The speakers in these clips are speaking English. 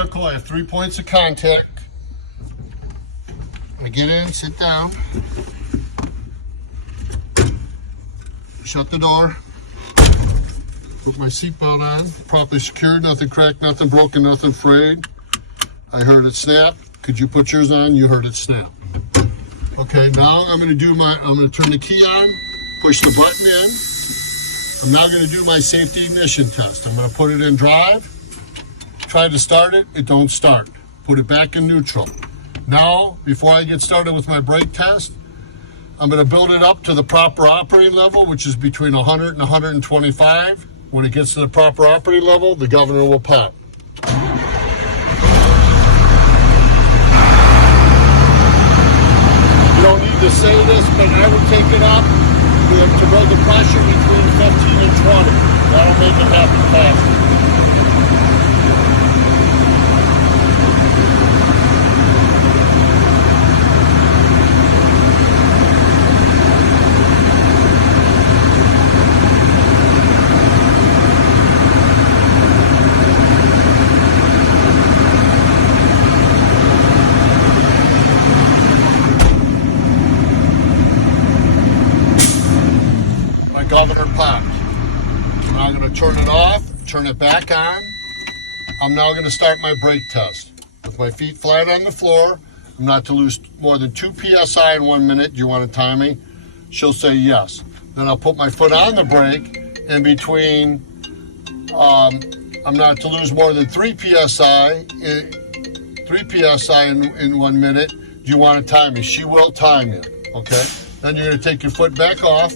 vehicle. I have 3 points of contact. I get in, sit down, shut the door, put my seatbelt on, properly secured, nothing cracked, nothing broken, nothing frayed. I heard it snap. Could you put yours on? You heard it snap. Okay, now I'm going to turn the key on, push the button in. I'm now going to do my safety ignition test. I'm going to put it in drive, try to start it, it don't start. Put it back in neutral. Now, before I get started with my brake test, I'm going to build it up to the proper operating level, which is between 100 and 125. When it gets to the proper operating level, the governor will pop. You don't need to say this, but I would take it up to build the pressure between 15 and 20. That'll make it happen faster. Governor popped. Now I'm going to turn it off, turn it back on. I'm now going to start my brake test. With my feet flat on the floor, I'm not to lose more than 2 psi in 1 minute. Do you want to time me? She'll say yes. Then I'll put my foot on the brake in between, I'm not to lose more than 3 psi in 1 minute. Do you want to time me? She will time you, okay? Then you're going to take your foot back off.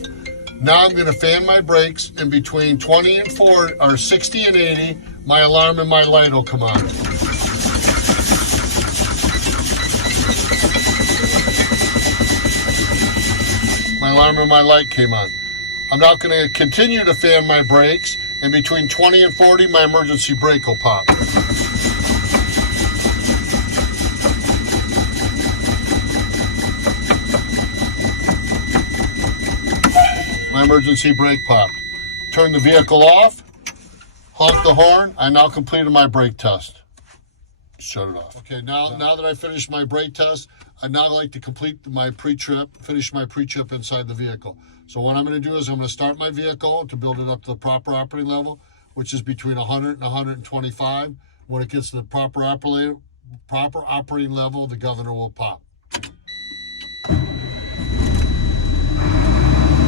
Now I'm going to fan my brakes in between 20 and 40, or 60 and 80. My alarm and my light will come on. My alarm and my light came on. I'm now going to continue to fan my brakes. In between 20 and 40, my emergency brake will pop. My emergency brake popped. Turn the vehicle off, honk the horn. I now completed my brake test. Shut it off. Okay, now that I finished my brake test, I'd now like to complete my pre-trip, finish my pre-trip inside the vehicle. So what I'm going to do is I'm going to start my vehicle to build it up to the proper operating level, which is between 100 and 125. When it gets to the proper operating level, the governor will pop.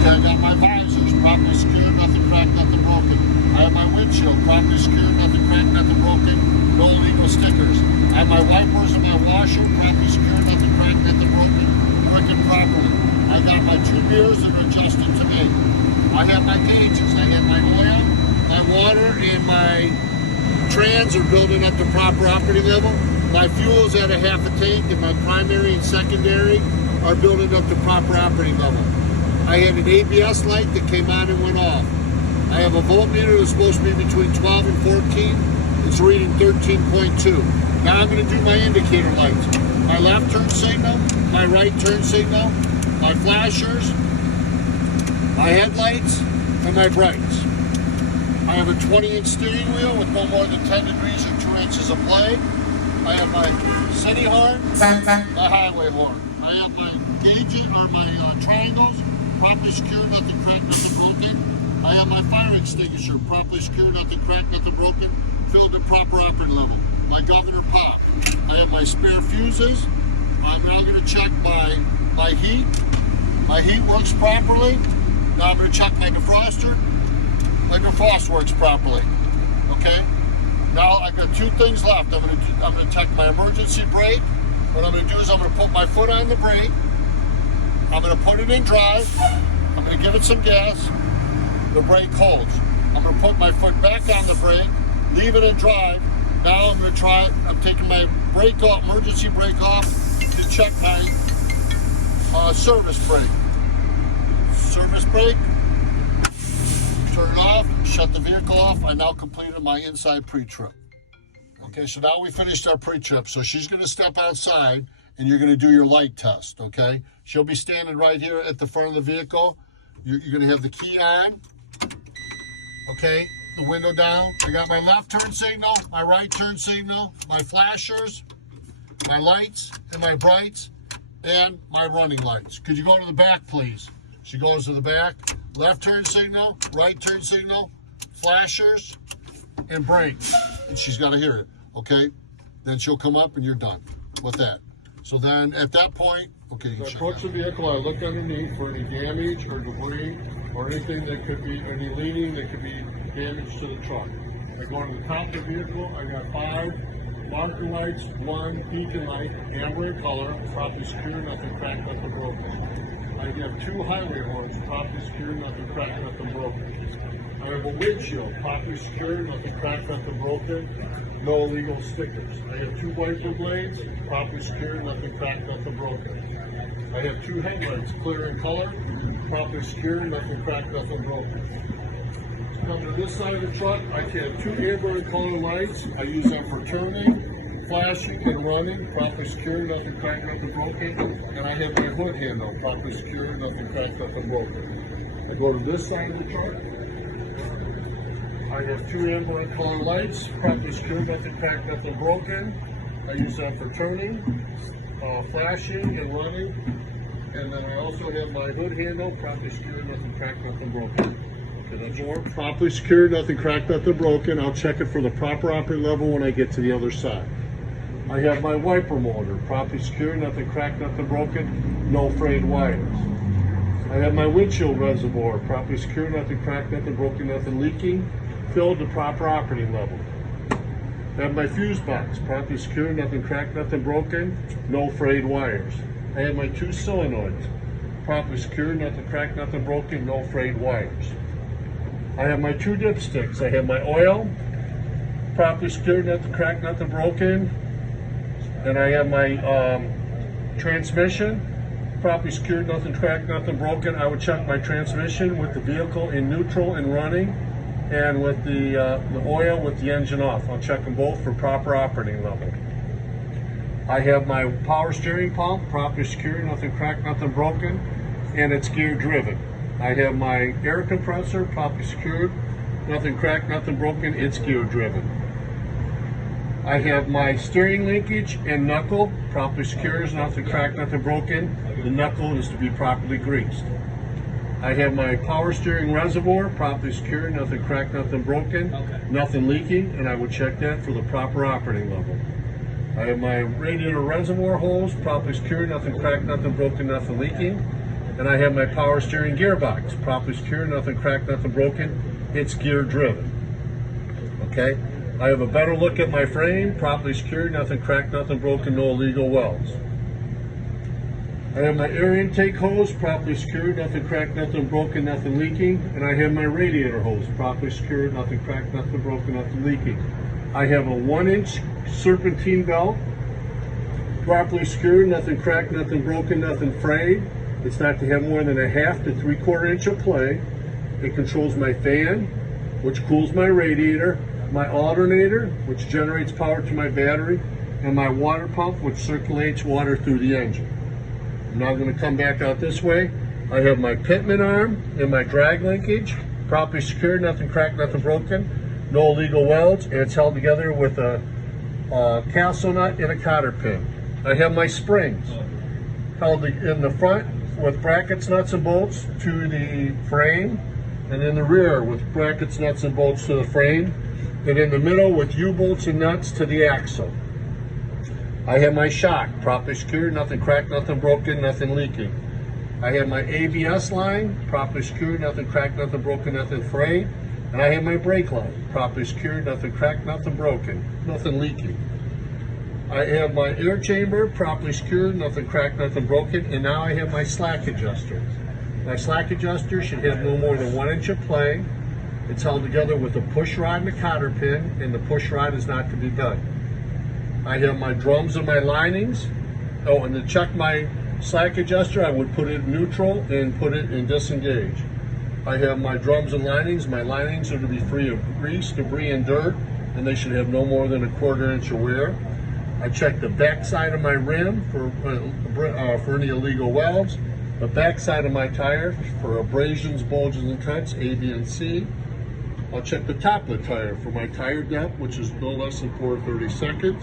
I got my visors properly secured, nothing cracked, nothing broken. I have my windshield properly secured, nothing cracked, nothing broken, no illegal stickers. I have my wipers and my washer properly secured, nothing cracked, nothing broken, working properly. I got my 2 mirrors that are adjusted to me. I have my gauges. I have my oil, my water, and my trans are building up the proper operating level. My fuel's at a half a tank, and my primary and secondary are building up the proper operating level. I had an ABS light that came on and went off. I have a voltmeter that's supposed to be between 12 and 14. It's reading 13.2. Now I'm going to do my indicator lights. My left turn signal, my right turn signal, my flashers, my headlights, and my brakes. I have a 20-inch steering wheel with no more than 10 degrees or 2 inches of play. I have my city horn, my highway horn. I have my gauges, or my triangles, properly secured, nothing cracked, nothing broken. I have my fire extinguisher, properly secured, nothing cracked, nothing broken, filled at proper operating level. My governor pop. I have my spare fuses. I'm now going to check my heat. My heat works properly. Now I'm going to check my defroster. My defrost works properly. Okay. Now I got 2 things left. I'm going to check my emergency brake. What I'm going to do is I'm going to put my foot on the brake. I'm going to put it in drive. I'm going to give it some gas. The brake holds. I'm going to put my foot back on the brake, leave it in drive. Now I'm taking my brake off, emergency brake off to check my service brake. Service brake. Turn it off, shut the vehicle off. I now completed my inside pre-trip. Okay, so now we finished our pre-trip. So she's going to step outside and you're going to do your light test, okay? She'll be standing right here at the front of the vehicle. You're going to have the key on, okay? the window down. I got my left turn signal, my right turn signal, my flashers, my lights and my brights, and my running lights. Could you go to the back, please? She goes to the back. Left turn signal, right turn signal, flashers, and brakes. And she's got to hear it, okay? Then she'll come up and you're done with that. So then at that point, okay, you can approach the vehicle. I look underneath for any damage or debris or anything that could be, any leaning that could be damage to the truck. I go to the top of the vehicle. I got 5 marker lights, 1 beacon light, amber in color, properly secure, nothing cracked, nothing broken. I have 2 highway horns, properly secure, nothing cracked, nothing broken. I have a windshield, properly secure, nothing cracked, nothing broken, no illegal stickers. I have 2 wiper blades, properly secure, nothing cracked, nothing broken. I have 2 headlights, clear in color, properly secure, nothing cracked, nothing broken. Come to this side of the truck, I have 2 amber and color lights. I use them for turning, flashing, and running. Properly secure, nothing cracked, nothing broken. And I have my hood handle, properly secure, nothing cracked, nothing broken. I go to this side of the truck. I have 2 amber and color lights, properly secure, nothing cracked, nothing broken. I use them for turning, flashing, and running. And then I also have my hood handle, properly secure, nothing cracked, nothing broken. Okay, that's more. Properly secured, nothing cracked, nothing broken. I'll check it for the proper operating level when I get to the other side. I have my wiper motor, properly secured, nothing cracked, nothing broken, no frayed wires. I have my windshield reservoir, properly secured, nothing cracked, nothing broken, nothing leaking, filled to proper operating level. I have my fuse box, properly secured, nothing cracked, nothing broken, no frayed wires. I have my 2 solenoids, properly secured, nothing cracked, nothing broken, no frayed wires. I have my 2 dipsticks. I have my oil, properly secured, nothing cracked, nothing broken. And I have my transmission, properly secured, nothing cracked, nothing broken. I would check my transmission with the vehicle in neutral and running, and with the oil with the engine off. I'll check them both for proper operating level. I have my power steering pump, properly secured, nothing cracked, nothing broken, and it's gear driven. I have my air compressor, properly secured, nothing cracked, nothing broken, it's gear driven. I have my steering linkage and knuckle, properly secured, nothing cracked, nothing broken. The knuckle is to be properly greased. I have my power steering reservoir, properly secured, nothing cracked, nothing broken, nothing leaking, and I would check that for the proper operating level. I have my radiator reservoir hose, properly secured, nothing cracked, nothing broken, nothing leaking. And I have my power steering gearbox, properly secured, nothing cracked, nothing broken. It's gear driven. Okay? I have a better look at my frame, properly secured, nothing cracked, nothing broken, no illegal welds. I have my air intake hose, properly secured, nothing cracked, nothing broken, nothing leaking. And I have my radiator hose, properly secured, nothing cracked, nothing broken, nothing leaking. I have a 1-inch serpentine belt, properly secured, nothing cracked, nothing broken, nothing frayed. It's not to have more than a 1/2 to 3/4 inch of play. It controls my fan, which cools my radiator, my alternator, which generates power to my battery, and my water pump, which circulates water through the engine. I'm now going to come back out this way. I have my pitman arm and my drag linkage, properly secured, nothing cracked, nothing broken, no illegal welds, and it's held together with a castle nut and a cotter pin. I have my springs held in the front with brackets, nuts, and bolts to the frame, and in the rear with brackets, nuts, and bolts to the frame, and in the middle with U-bolts and nuts to the axle. I have my shock, properly secured, nothing cracked, nothing broken, nothing leaking. I have my ABS line, properly secured, nothing cracked, nothing broken, nothing frayed. And I have my brake line, properly secured, nothing cracked, nothing broken, nothing leaking. I have my air chamber, properly secured, nothing cracked, nothing broken, and now I have my slack adjuster. My slack adjuster should have no more than 1 inch of play. It's held together with a push rod and a cotter pin, and the push rod is not to be done. I have my drums and my linings. Oh, and to check my slack adjuster, I would put it in neutral and put it in disengage. I have my drums and linings. My linings are to be free of grease, debris, and dirt, and they should have no more than a 1/4 inch of wear. I check the back side of my rim for any illegal welds, the back side of my tire for abrasions, bulges, and cuts, A, B, and C. I'll check the top of the tire for my tire depth, which is no less than 4/32.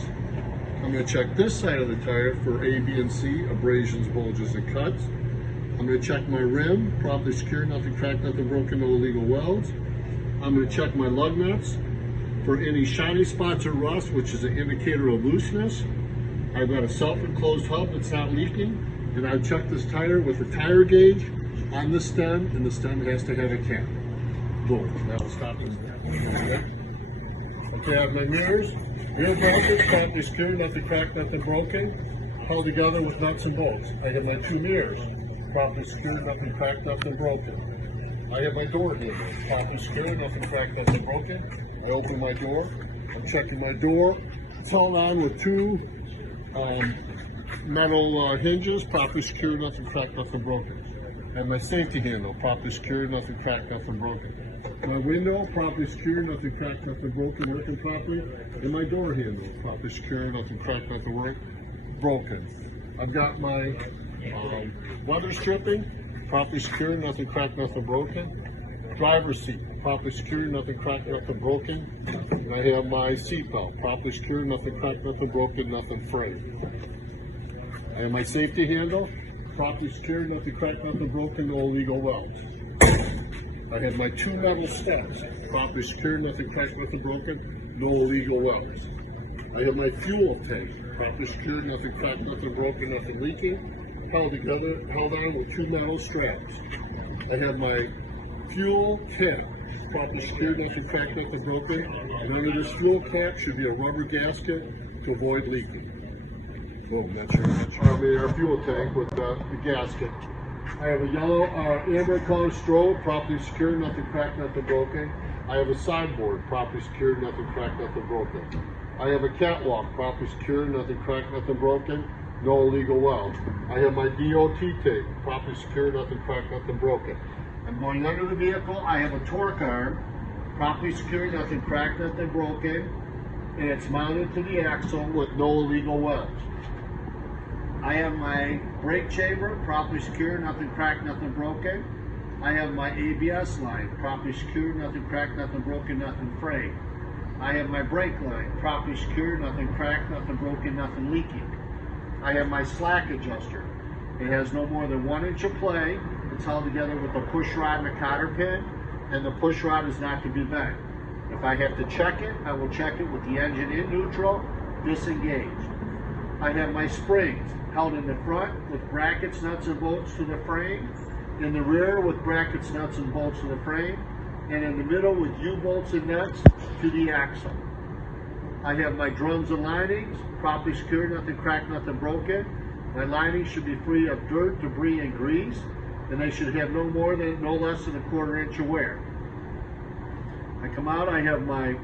I'm going to check this side of the tire for A, B, and C, abrasions, bulges, and cuts. I'm going to check my rim, properly secured, nothing cracked, nothing broken, no illegal welds. I'm going to check my lug nuts for any shiny spots or rust, which is an indicator of looseness. I've got a self-enclosed hub that's not leaking, and I've checked this tire with a tire gauge on the stem, and the stem has to have a cap. Boom, that'll stop it. Okay, I have my mirrors. Rear brackets, properly secured, nothing cracked, nothing broken, held together with nuts and bolts. I have my two mirrors, properly secured, nothing cracked, nothing broken. I have my door handle, properly secured, nothing cracked, nothing broken. I open my door. I'm checking my door. It's held on with two metal hinges, properly secured, nothing cracked, nothing broken. And my safety handle, properly secured, nothing cracked, nothing broken. My window, properly secured, nothing cracked, nothing broken, working properly. And my door handle, properly secured, nothing cracked, nothing broken. I've got my weather stripping, properly secured, nothing cracked, nothing broken. Driver's seat, properly secured, nothing cracked, nothing broken. And I have my seat belt, properly secured, nothing cracked, nothing broken, nothing frayed. I have my safety handle, properly secured, nothing cracked, nothing broken, no illegal welds. I have my two metal steps, properly secured, nothing cracked, nothing broken, no illegal welds. I have my fuel tank, properly secured, nothing cracked, nothing broken, nothing leaking, held together, held on with two metal straps. I have my fuel cap, properly secured, nothing cracked, nothing broken, and under this fuel cap should be a rubber gasket to avoid leaking. Boom, that's our fuel tank with the gasket. I have a yellow amber color strobe, properly secured, nothing cracked, nothing broken. I have a sideboard, properly secured, nothing cracked, nothing broken. I have a catwalk, properly secured, nothing cracked, nothing broken, no illegal welds. I have my DOT tape, properly secured, nothing cracked, nothing broken. I'm going under the vehicle. I have a torque arm, properly secured, nothing cracked, nothing broken, and it's mounted to the axle with no illegal welds. I have my brake chamber, properly secured, nothing cracked, nothing broken. I have my ABS line, properly secured, nothing cracked, nothing broken, nothing frayed. I have my brake line, properly secured, nothing cracked, nothing broken, nothing leaking. I have my slack adjuster. It has no more than 1 inch of play. It's held together with a push rod and a cotter pin, and the push rod is not to be bent. If I have to check it, I will check it with the engine in neutral, disengaged. I have my springs held in the front with brackets, nuts, and bolts to the frame, in the rear with brackets, nuts, and bolts to the frame, and in the middle with U-bolts and nuts to the axle. I have my drums and linings, properly secured, nothing cracked, nothing broken. My linings should be free of dirt, debris, and grease, and they should have no less than a 1/4 inch of wear. I come out, I have my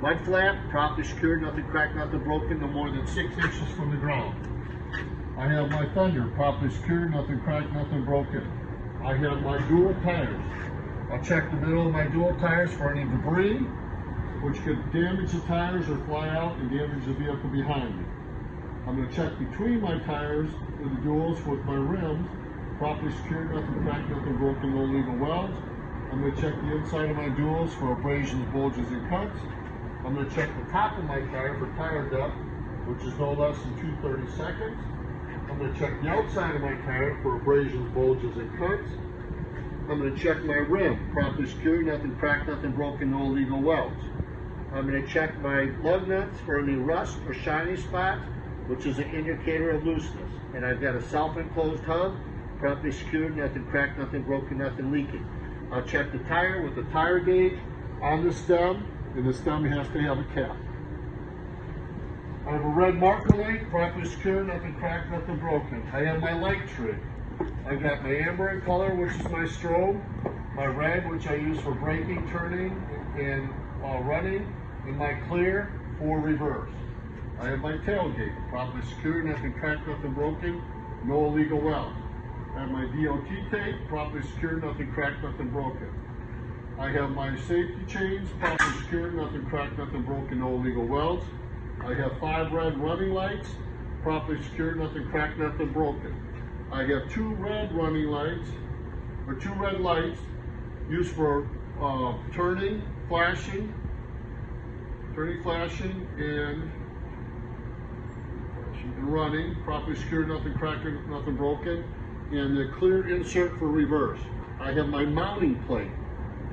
mud flap, properly secured, nothing cracked, nothing broken, no more than 6 inches from the ground. I have my fender, properly secured, nothing cracked, nothing broken. I have my dual tires. I'll check the middle of my dual tires for any debris, which could damage the tires or fly out and damage the vehicle behind me. I'm going to check between my tires with the duals with my rims, properly secured, nothing cracked, nothing broken, no illegal welds. I'm going to check the inside of my duals for abrasions, bulges, and cuts. I'm going to check the top of my tire for tire depth, which is no less than 2/32. I'm going to check the outside of my tire for abrasions, bulges, and cuts. I'm going to check my rim, properly secured, nothing cracked, nothing broken, no illegal welds. I'm going to check my lug nuts for any rust or shiny spots, which is an indicator of looseness. And I've got a self-enclosed hub, properly secured, nothing cracked, nothing broken, nothing leaking. I'll check the tire with the tire gauge on the stem, and the stem has to have a cap. I have a red marker light, properly secured, nothing cracked, nothing broken. I have my light trig. I've got my amber in color, which is my strobe, my red, which I use for braking, turning, and running, and my clear for reverse. I have my tailgate, properly secured, nothing cracked, nothing broken, no illegal welds. I have my DOT tape, properly secured, nothing cracked, nothing broken. I have my safety chains, properly secured, nothing cracked, nothing broken, no illegal welds. I have 5 red running lights, properly secured, nothing cracked, nothing broken. I have 2 red running lights, or 2 red lights used for turning, flashing, and running, properly secured, nothing cracked, nothing broken, and the clear insert for reverse. I have my mounting plate,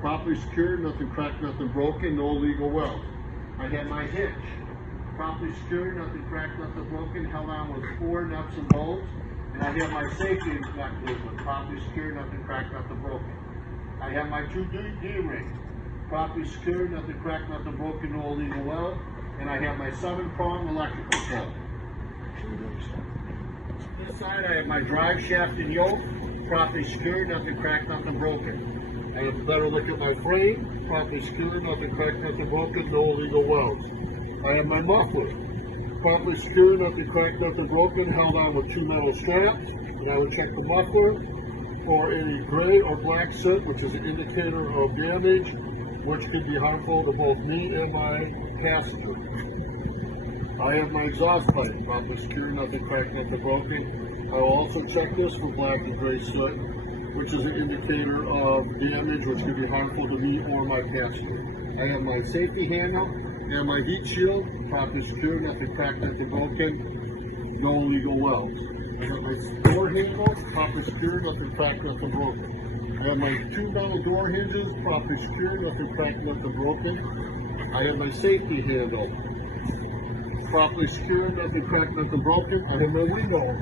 properly secured, nothing cracked, nothing broken, no illegal welds. I have my hitch, properly secured, nothing cracked, nothing broken, held on with 4 nuts and bolts. And I have my safety mechanism, properly secured, nothing cracked, nothing broken. I have my 2 D-rings, properly secured, nothing cracked, nothing broken, no illegal weld. And I have my 7-prong electrical cable. This side I have my drive shaft and yoke, properly secured, nothing cracked, nothing broken. I have a better look at my frame, properly secured, nothing cracked, nothing broken, no illegal welds. I have my muffler, properly secured, nothing cracked, nothing broken, held on with 2 metal straps. And I would check the muffler for any gray or black soot, which is an indicator of damage, which could be harmful to both me and my passenger. I have my exhaust pipe, properly secured, nothing cracked, nothing broken. I will also check this for black and gray soot, which is an indicator of damage, which could be harmful to me or my passenger. I have my safety handle and my heat shield, properly secured, nothing cracked, nothing broken, no illegal welds. I have my door handle, properly secured, nothing cracked, nothing broken. I have my 2 metal door hinges, properly secured, nothing cracked, nothing broken. I have my safety handle, properly secured, nothing cracked, nothing broken. I have my window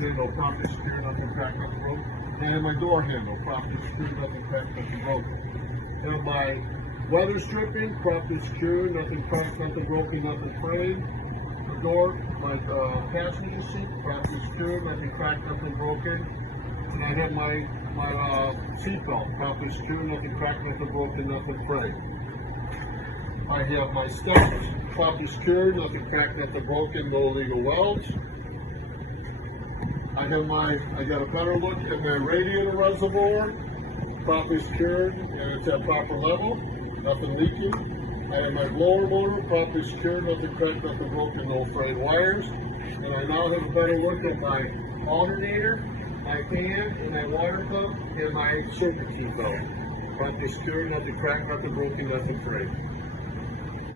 handle, properly secured, nothing cracked, nothing broken. And I have my door handle, properly secured, nothing cracked, nothing broken. I have my weather stripping, properly secured, nothing cracked, nothing broken, nothing frayed. The door, my passenger seat, properly secured, nothing cracked, nothing broken. And I have my seat belt, properly secured, nothing cracked, nothing broken, nothing frayed. I have my steps, properly secured, nothing cracked, nothing broken, no illegal welds. I got a better look at my radiator reservoir, properly secured, and it's at proper level, nothing leaking. I have my blower motor, properly secured, nothing cracked, nothing broken, no frayed wires. And I now have a better look at my alternator, my fan, and my water pump, and my circuit key belt. Properly secured, nothing cracked, nothing broken, nothing frayed.